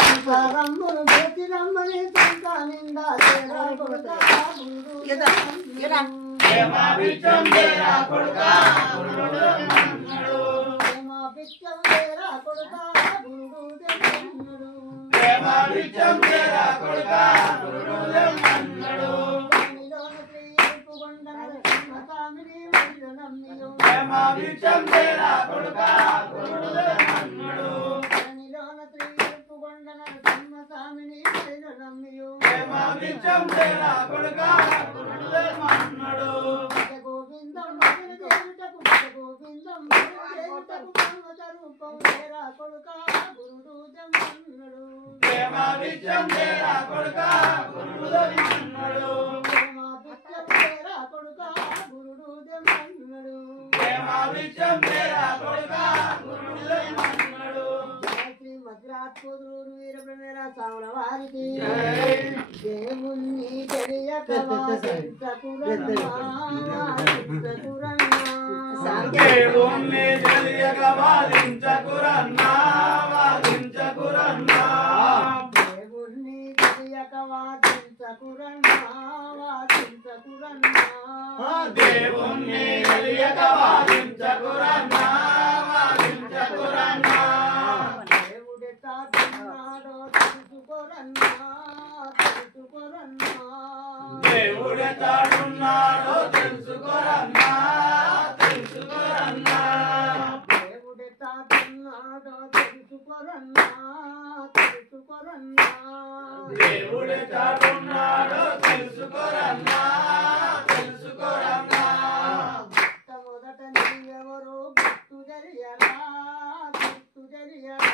సంసారమ్మును చేతిరమ్మని సంతా నిండా చేరా కొడుకా బిచ్చం చేరా కొడుకా గురుడు మన్నడు బిచ్చం చేరా కొడుకా గురుడు మన్నడు బిచ్చం చేరా కొడుకా గురుడు మన్నడు బిచ్చం చేరా కొడుకా గురుడు మన్నడు బిచ్చం చేరా కొడుకా గురుడు మన్నడు గోవిందం గోవిందం రూపం చేరా కొడుకా గురుడు మన్నడు బిచ్చం చేరా కొడుకా గురుడు మన్నడు బిచ్చం చేరా కొడుకా గురుడు మన్నడు బిచ్చం చేరా కొడుకా గురుడు మన్నడు శ్రీ మద్రాస్ కుదురు వీరబ్రహ్మేర సాముల వారికి దేవుణ్ణి తెలియక దేవుణ్ణి తెలియక వాదించకురన్నా వాదించకురన్నా దేవుణ్ణి తెలియక వాదించకురన్నా వాదించకురన్నా దేవుణ్ణి తెలియక వాదించకురన్నా వాదించకురన్నా దేవుడెతాడున్నాడో తెలుసుకోరన్నా తెలుసుకోరన్నా దేవుడెతాడున్నాడో తెలుసుకోరన్నా తెలుసుకోరన్నా దేవుడెతాడున్నాడో తెలుసుకోరన్నా తెలుసుకోరన్నా మొట్టమొదట నీవెవరో గుర్తు తెలియరా గుర్తు తెలియరా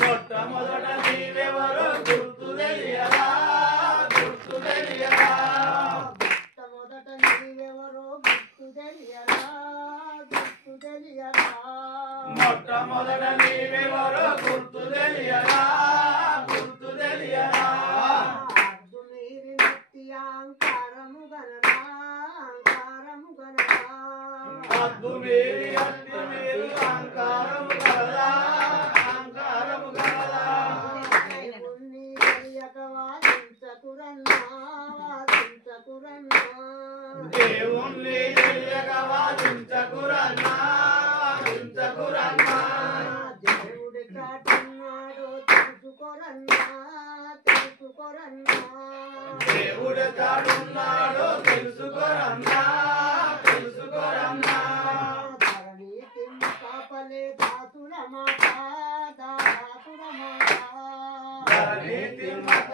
మొట్టమొదట నీవెవరో గుర్తు తెలియరా గుర్తు తెలియరా మొట్టమొదట నీవెవరో గుర్తు తెలియరా గుర్తు తెలియరా మొట్టమొదట నీవెవరో గుర్తు తెలియరా గుర్తు తెలియరా అద్దు మీరి నెత్తి అహంకారము గనరా అహంకారము గనరా అద్దు మీరి అద్దు మీరు అహంకారము గలదా అహంకారము గలదా దేవుణ్ణి తెలియక వాదించకురన్నా వాదించకురన్నా దేవుణ్ణి తెలియక వాదించకురన్నా వాదించకురన్నా దేవుడి చాటున్నాడో తెలుసుకోరన్నా తెలుసుకోరన్నా దేవుడెతాడున్నాడో తెలుసుకోరన్నా తెలుసుకోరన్నా ధరణి తిమ్మ కాపలే దాసుల మాట దాసుల మాట ధరణి తిమ్మక